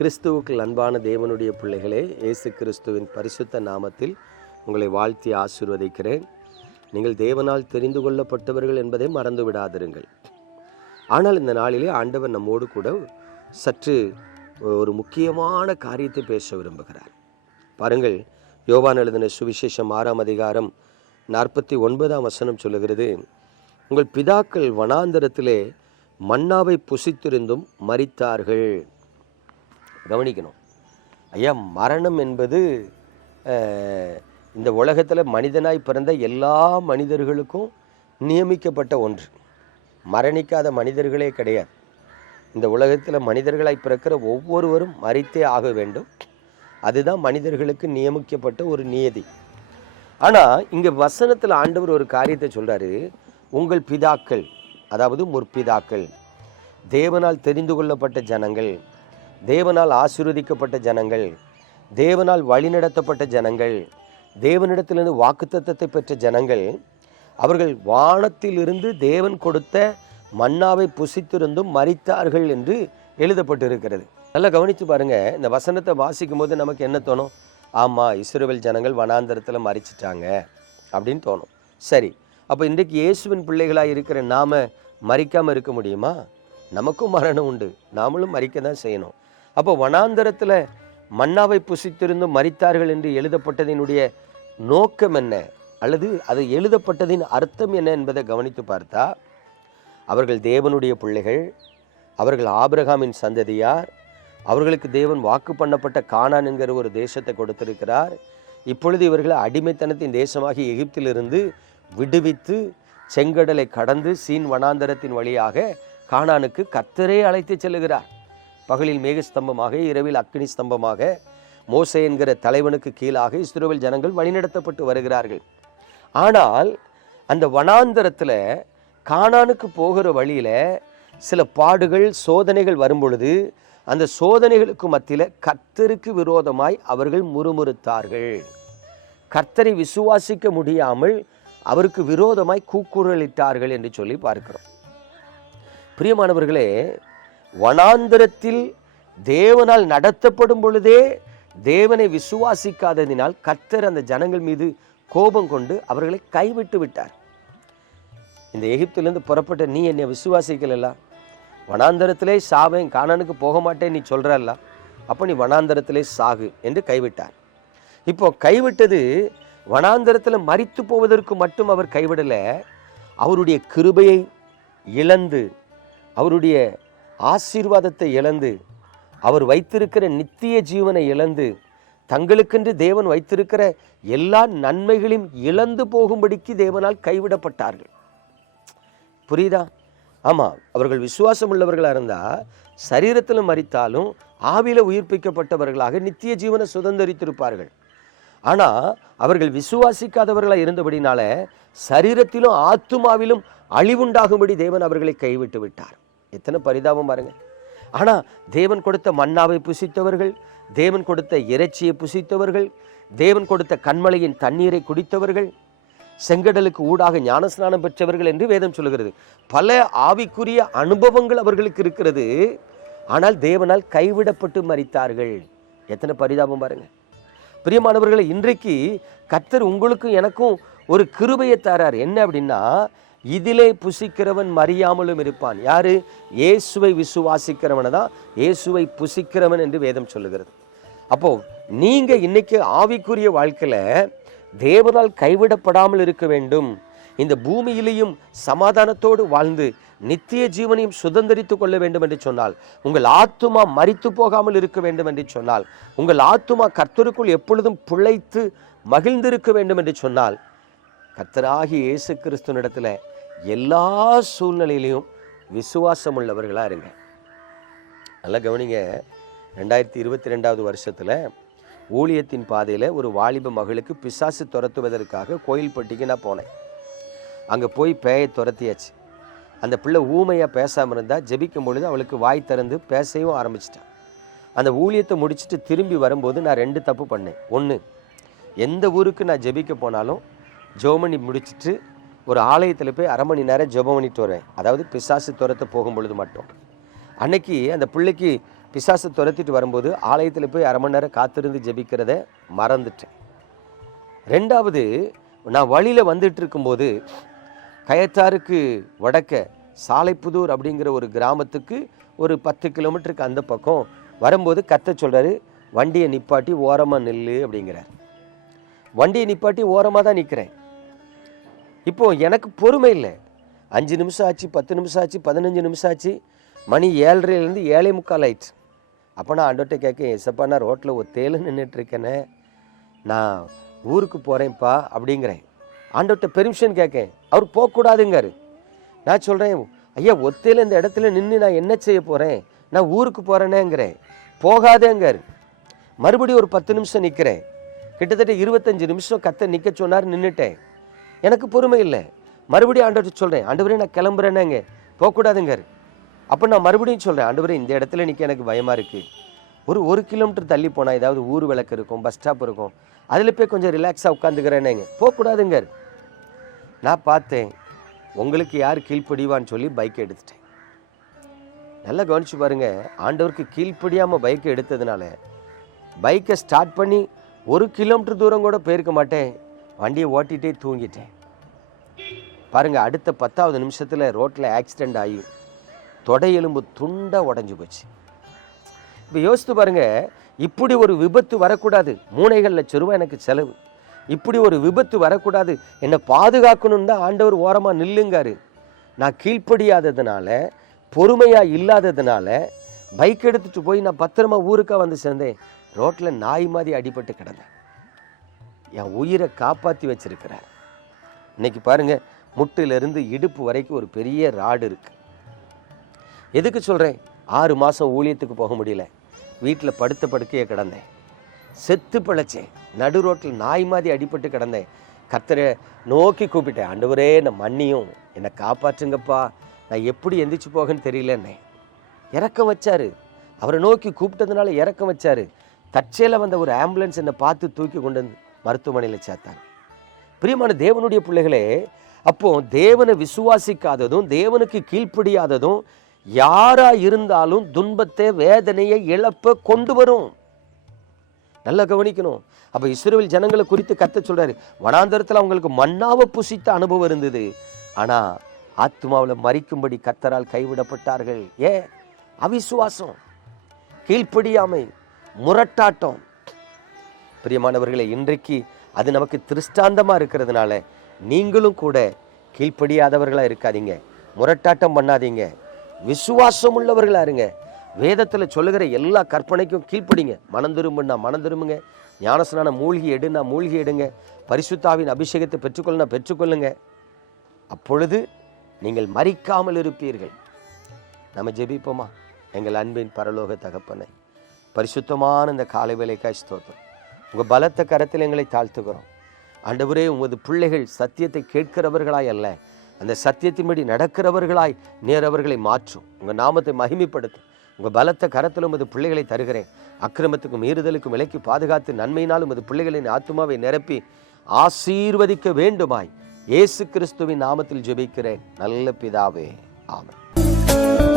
கிறிஸ்துவுக்குள் அன்பான தேவனுடைய பிள்ளைகளே, இயேசு கிறிஸ்துவின் பரிசுத்த நாமத்தில் உங்களை வாழ்த்தி ஆசீர்வதிக்கிறேன். நீங்கள் தேவனால் தெரிந்து கொள்ளப்பட்டவர்கள் என்பதை மறந்து விடாதிருங்கள். ஆனால் இந்த நாளிலே ஆண்டவர் நம்மோடு கூட சற்று ஒரு முக்கியமான காரியத்தை பேச விரும்புகிறார். பாருங்கள், யோவான் எழுதின சுவிசேஷம் 6ஆம் அதிகாரம் 49ஆம் வசனம் சொல்லுகிறது, உங்கள் பிதாக்கள் வனாந்தரத்திலே மன்னாவை புசித்திருந்தும் மரித்தார்கள். கவனிக்கணும் ஐயா, மரணம் என்பது இந்த உலகத்தில் மனிதனாய் பிறந்த எல்லா மனிதர்களுக்கும் நியமிக்கப்பட்ட ஒன்று. மரணிக்காத மனிதர்களே கிடையாது. இந்த உலகத்தில் மனிதர்களாய் பிறக்கிற ஒவ்வொருவரும் மரித்தே ஆக வேண்டும். அதுதான் மனிதர்களுக்கு நியமிக்கப்பட்ட ஒரு நியதி. ஆனால் இங்கே வசனத்தில் ஆண்டவர் ஒரு காரியத்தை சொல்கிறாரு, உங்கள் பிதாக்கள், அதாவது முற்பிதாக்கள், தேவனால் தெரிந்து கொள்ளப்பட்ட ஜனங்கள், தேவனால் ஆசீர்வதிக்கப்பட்ட ஜனங்கள், தேவனால் வழிநடத்தப்பட்ட ஜனங்கள், தேவனிடத்திலிருந்து வாக்குத்தத்தத்தை பெற்ற ஜனங்கள், அவர்கள் வானத்திலிருந்து தேவன் கொடுத்த மன்னாவை புசித்திருந்தும் மரித்தார்கள் என்று எழுதப்பட்டிருக்கிறது. நல்லா கவனித்து பாருங்க. இந்த வசனத்தை வாசிக்கும் போது நமக்கு என்ன தோணும்? ஆமாம், இஸ்ரவேல் ஜனங்கள் வனாந்தரத்தில் மரிச்சிட்டாங்க அப்படின்னு தோணும். சரி, அப்போ இன்றைக்கு இயேசுவின் பிள்ளைகளாக இருக்கிற நாம் மரிக்காமல் இருக்க முடியுமா? நமக்கும் மரணம் உண்டு, நாமளும் மரிக்க தான் செய்யணும். அப்போ வனாந்தரத்தில் மன்னாவை புசித்திருந்தும் மரித்தார்கள் என்று எழுதப்பட்டதினுடைய நோக்கம் என்ன, அல்லது அது எழுதப்பட்டதின் அர்த்தம் என்ன என்பதை கவனித்து பார்த்தா, அவர்கள் தேவனுடைய பிள்ளைகள், அவர்கள் ஆபிரகாமின் சந்ததியார், அவர்களுக்கு தேவன் வாக்கு பண்ணப்பட்ட கானான் என்கிற ஒரு தேசத்தை கொடுத்திருக்கிறார். இப்பொழுது இவர்களை அடிமைத்தனத்தின் தேசமாகி எகிப்திலிருந்து விடுவித்து செங்கடலை கடந்து சீன் வனாந்தரத்தின் வழியாக கானானுக்கு கர்த்தரே அழைத்து செல்லுகிறார். பகலில் மேகஸ்தம்பமாக, இரவில் அக்கினி ஸ்தம்பமாக, மோசே என்கிற தலைவனுக்கு கீழாக இஸ்ரவேல் ஜனங்கள் வழிநடத்தப்பட்டு வருகிறார்கள். ஆனால் அந்த வனாந்தரத்தில் கானானுக்கு போகிற வழியில் சில பாடுகள், சோதனைகள் வரும் பொழுது அந்த சோதனைகளுக்கு மத்தியில் கர்த்தருக்கு விரோதமாய் அவர்கள் முறுமுறுத்தார்கள். கர்த்தரை விசுவாசிக்க முடியாமல் அவருக்கு விரோதமாய் கூக்குரலிட்டார்கள் என்று சொல்லி பார்க்கிறோம். பிரியமானவர்களே, வனாந்தரத்தில் தேவனால் நடத்தப்படும் பொழுதே தேவனை விசுவாசிக்காததினால் கர்த்தர் அந்த ஜனங்கள் மீது கோபம் கொண்டு அவர்களை கைவிட்டு விட்டார். இந்த எகிப்திலிருந்து புறப்பட்ட நீ என்னை விசுவாசிக்கல, வனாந்தரத்திலே சாவேன், கானானுக்கு போக மாட்டேன் நீ சொல்றல்ல, அப்போ நீ வனாந்தரத்திலே சாகு என்று கைவிட்டார். இப்போ கைவிட்டது வனாந்தரத்தில் மரித்து போவதற்கு மட்டும் அவர் கைவிடல, அவருடைய கிருபையை இழந்து, அவருடைய ஆசீர்வாதத்தை இழந்து, அவர் வைத்திருக்கிற நித்திய ஜீவனை இழந்து, தங்களுக்கென்று தேவன் வைத்திருக்கிற எல்லா நன்மைகளையும் இழந்து போகும்படிக்கு தேவனால் கைவிடப்பட்டார்கள். புரியுதா? ஆமாம், அவர்கள் விசுவாசம் உள்ளவர்களாக இருந்தால் சரீரத்தில் மரித்தாலும் ஆவியில் உயிர்ப்பிக்கப்பட்டவர்களாக நித்திய ஜீவனை சுதந்திரித்திருப்பார்கள். ஆனால் அவர்கள் விசுவாசிக்காதவர்களாக இருந்தபடினால சரீரத்திலும் ஆத்துமாவிலும் அழிவுண்டாகும்படி தேவன் அவர்களை கைவிட்டு விட்டார். எத்தனை பரிதாபம் பாருங்க. ஆனால் தேவன் கொடுத்த மன்னாவை புசித்தவர்கள், தேவன் கொடுத்த இறைச்சியை புசித்தவர்கள், தேவன் கொடுத்த கண்மலையின் தண்ணீரை குடித்தவர்கள், செங்கடலுக்கு ஊடாக ஞானஸ்நானம் பெற்றவர்கள் என்று வேதம் சொல்லுகிறது. பல ஆவிக்குரிய அனுபவங்கள் அவர்களுக்கு இருக்கிறது. ஆனால் தேவனால் கைவிடப்பட்டு மரித்தார்கள். எத்தனை பரிதாபம் பாருங்க. பிரியமானவர்களை, இன்றைக்கு கர்த்தர் உங்களுக்கும் எனக்கும் ஒரு கிருபையை தரார். என்ன அப்படின்னா, இதிலே புசிக்கிறவன் மறியாமலும் இருப்பான். யாரு? இயேசுவை விசுவாசிக்கிறவனை தான் இயேசுவை புசிக்கிறவன் என்று வேதம் சொல்லுகிறது. அப்போ நீங்க இன்னைக்கு ஆவிக்குரிய வாழ்க்கையில தேவனால் கைவிடப்படாமல் இருக்க வேண்டும், இந்த பூமியிலையும் சமாதானத்தோடு வாழ்ந்து நித்திய ஜீவனையும் சுதந்திரித்து கொள்ள வேண்டும் என்று சொன்னால், உங்கள் ஆத்துமா மரித்து போகாமல் இருக்க வேண்டும் என்று சொன்னால், உங்கள் ஆத்துமா கர்த்தருக்குள் எப்பொழுதும் பிழைத்து மகிழ்ந்திருக்க வேண்டும் என்று சொன்னால், கர்த்தராகி இயேசு கிறிஸ்துவினிடத்தில் எல்லா சூழ்நிலையிலையும் விசுவாசம் உள்ளவர்களாக இருங்க. நல்லா கவனிங்க. 2022 வருஷத்தில் ஊழியத்தின் பாதையில் ஒரு வாலிப மகளுக்கு பிசாசு துரத்துவதற்காக கோயில்பட்டிக்கு நான் போனேன். அங்கே போய் பேயை துரத்தியாச்சு. அந்த பிள்ளை ஊமையாக பேசாமல் இருந்தால், ஜெபிக்கும் பொழுது அவளுக்கு வாய் திறந்து பேசவும் ஆரம்பிச்சிட்டான். அந்த ஊழியத்தை முடிச்சுட்டு திரும்பி வரும்போது நான் 2 தப்பு பண்ணேன். ஒன்று, எந்த ஊருக்கு நான் ஜெபிக்க போனாலும் ஜெபமணி முடிச்சுட்டு ஒரு ஆலயத்தில் போய் 1/2 மணி நேரம் ஜெபம் பண்ணிட்டு வருவேன். அதாவது பிசாசு துரத்த போகும் பொழுது மட்டும். அன்னைக்கு அந்த பிள்ளைக்கு பிசாசை துரத்திட்டு வரும்போது ஆலயத்தில் போய் 1/2 மணி நேரம் காத்திருந்து ஜெபிக்கிறத மறந்துட்டேன். 2வது, நான் வழியில் வந்துட்டு இருக்கும்போது கயத்தாருக்கு வடக்க சாலைப்புதூர் அப்படிங்கிற ஒரு கிராமத்துக்கு ஒரு 10 கிலோமீட்டருக்கு அந்த பக்கம் வரும்போது கர்த்தர் சொல்கிறாரு, வண்டியை நிப்பாட்டி ஓரமாக நில்லு அப்படிங்கிறார். வண்டியை நிப்பாட்டி ஓரமாக தான் நிற்கிறேன். இப்போது எனக்கு பொறுமை இல்லை. 5 நிமிஷம் ஆச்சு, 10 நிமிஷம் ஆச்சு, 15 நிமிஷம் ஆச்சு, மணி 7:30 7:45 ஆயிடுச்சு. அப்போ நான் ஆண்டவர்கிட்ட கேட்கேன், ஏசப்பா நான் ரோட்டில் ஒத்தையில நின்றுட்டுருக்கேனே, நான் ஊருக்கு போகிறேன்ப்பா அப்படிங்கிறேன். ஆண்டவர்கிட்ட பெர்மிஷன் கேட்கேன். அவர் போகக்கூடாதுங்காரு. நான் சொல்கிறேன், ஐயா ஒத்தையில் இந்த இடத்துல நின்று நான் என்ன செய்ய போகிறேன், நான் ஊருக்கு போகிறேனேங்கிறேன். போகாதேங்காரு. மறுபடியும் ஒரு 10 நிமிஷம் நிற்கிறேன். கிட்டத்தட்ட 25 நிமிஷம் கர்த்தர் நிற்க சொன்னார், நின்றுட்டேன். எனக்கு பொறுமை இல்லை. மறுபடியும் ஆண்டவர்கிட்ட சொல்கிறேன், ஆண்டவரே நான் கிளம்புறேனேங்க, போகக்கூடாதுங்காரு. அப்போ நான் மறுபடியும் சொல்கிறேன், ஆண்டவரே இந்த இடத்துல நிற்க எனக்கு பயமாக இருக்குது. ஒரு கிலோமீட்டர் தள்ளி போனால் ஏதாவது ஊர் விளக்கு இருக்கும், பஸ் ஸ்டாப் இருக்கும், அதில் போய் கொஞ்சம் ரிலாக்ஸாக உட்காந்துக்கிறேனேங்க, போகக்கூடாதுங்காரு. நான் பார்த்தேன், உங்களுக்கு யார் கீழ்ப்படிவான்னு சொல்லி பைக்கை எடுத்துட்டேன். நல்லா கவனிச்சு பாருங்கள், ஆண்டவருக்கு கீழ்ப்படியாமல் பைக்கை எடுத்ததுனால பைக்கை ஸ்டார்ட் பண்ணி 1 கிலோமீட்டர் தூரம் கூட போயிருக்க மாட்டேன், வண்டியை ஓட்டிகிட்டே தூங்கிட்டேன். பாருங்கள், அடுத்த 10வது நிமிஷத்தில் ரோட்டில் ஆக்சிடெண்ட் ஆகி தொடை எலும்பு துண்டாக உடஞ்சி போச்சு. இப்போ யோசித்து பாருங்கள், இப்படி ஒரு விபத்து வரக்கூடாது. 3 லட்சம் ரூபாய் எனக்கு செலவு. இப்படி ஒரு விபத்து வரக்கூடாது, என்னை பாதுகாக்கணும்னு தான் ஆண்டவர் ஓரமாக நில்லுங்காரு. நான் கீழ்ப்படியாததுனால, பொறுமையாக இல்லாததுனால பைக் எடுத்துகிட்டு போய் நான் பத்திரமா ஊருக்காக வந்து சேர்ந்தேன். ரோட்டில் நாய் மாதிரி அடிபட்டு கிடந்தேன். என் உயிரை காப்பாற்றி வச்சிருக்கிறார். இன்னைக்கு பாருங்கள், முட்டிலிருந்து இடுப்பு வரைக்கும் ஒரு பெரிய ராடு இருக்குது. எதுக்கு சொல்கிறேன், 6 மாதம் ஊழியத்துக்கு போக முடியல, வீட்டில் படுத்த படுக்கையே கிடந்தேன், செத்து பிழைச்சேன், நடு ரோட்டில் நாய் மாதிரி அடிபட்டு கிடந்தேன். கர்த்தரை நோக்கி கூப்பிட்டேன், ஆண்டவரே என்னை மன்னியும், என்னை காப்பாற்றுங்கப்பா, நான் எப்படி எந்திரிச்சு போகன்னு தெரியலன்னே. இறக்கம் வச்சாரு. அவரை நோக்கி கூப்பிட்டதுனால இறக்கம் வச்சாரு. தற்செயலில் வந்த ஒரு ஆம்புலன்ஸ் என்னை பார்த்து தூக்கி கொண்டு வந்து மருத்துவமனையில் சேர்த்தாங்க. பிரியமான தேவனுடைய பிள்ளைகளே, அப்போ தேவனை விசுவாசிக்காததும் தேவனுக்கு கீழ்ப்படியாததும் யாரா இருந்தாலும் துன்பத்தை, வேதனையை, இழப்பை கொண்டு வரும். நல்லா கவனிக்கணும். அப்போ இஸ்ரவேல் ஜனங்களை குறித்து கர்த்தர் சொல்றாரு, வனாந்தரத்தில் அவங்களுக்கு மன்னாவை புசித்த அனுபவம் இருந்தது, ஆனால் ஆத்மாவில் மரிக்கும்படி கர்த்தரால் கைவிடப்பட்டார்கள். அவிசுவாசம், கீழ்ப்படியாமை, முரட்டாட்டம். பிரியமானவர்களே, இன்றைக்கு அது நமக்கு திருஷ்டாந்தமாக இருக்கிறதுனால நீங்களும் கூட கீழ்ப்படியாதவர்களாக இருக்காதீங்க, முரட்டாட்டம் பண்ணாதீங்க, விசுவாசம் உள்ளவர்களாக இருங்க. வேதத்தில் சொல்லுகிற எல்லா கற்பனைக்கும் கீழ்ப்படிங்க. மனம் திரும்புன்னா மனம் திரும்புங்க, ஞானஸ்நானம் மூழ்கி எடுன்னா மூழ்கி எடுங்க, பரிசுத்தாவின் அபிஷேகத்தை பெற்றுக்கொள்ளனா பெற்றுக்கொள்ளுங்க. அப்பொழுது நீங்கள் மரிக்காமல் இருப்பீர்கள். நம்ம ஜெபிப்போமா? எங்கள் அன்பின் பரலோக தகப்பனை, பரிசுத்தமான இந்த காலை வேளைக்காய் ஸ்தோத்திரம். உங்கள் பலத்த கரத்தில் எங்களை தாழ்த்துக்கிறோம். ஆண்டவரே, உமது பிள்ளைகள் சத்தியத்தை கேட்கிறவர்களாய் அல்ல, அந்த சத்தியத்தின்படி நடக்கிறவர்களாய் நேரவர்களை மாற்றும். உங்கள் நாமத்தை மகிமைப்படுத்தும். உங்கள் பலத்த கரத்தில் உமது பிள்ளைகளை தருகிறேன். அக்கிரமத்துக்கும் மீறுதலுக்கும் விலக்கி பாதுகாத்து நன்மையினால் உமது பிள்ளைகளின் ஆத்துமாவை நிரப்பி ஆசீர்வதிக்க வேண்டுமாய் இயேசு கிறிஸ்துவின் நாமத்தில் ஜெபிக்கிறேன் நல்ல பிதாவே, ஆமென்.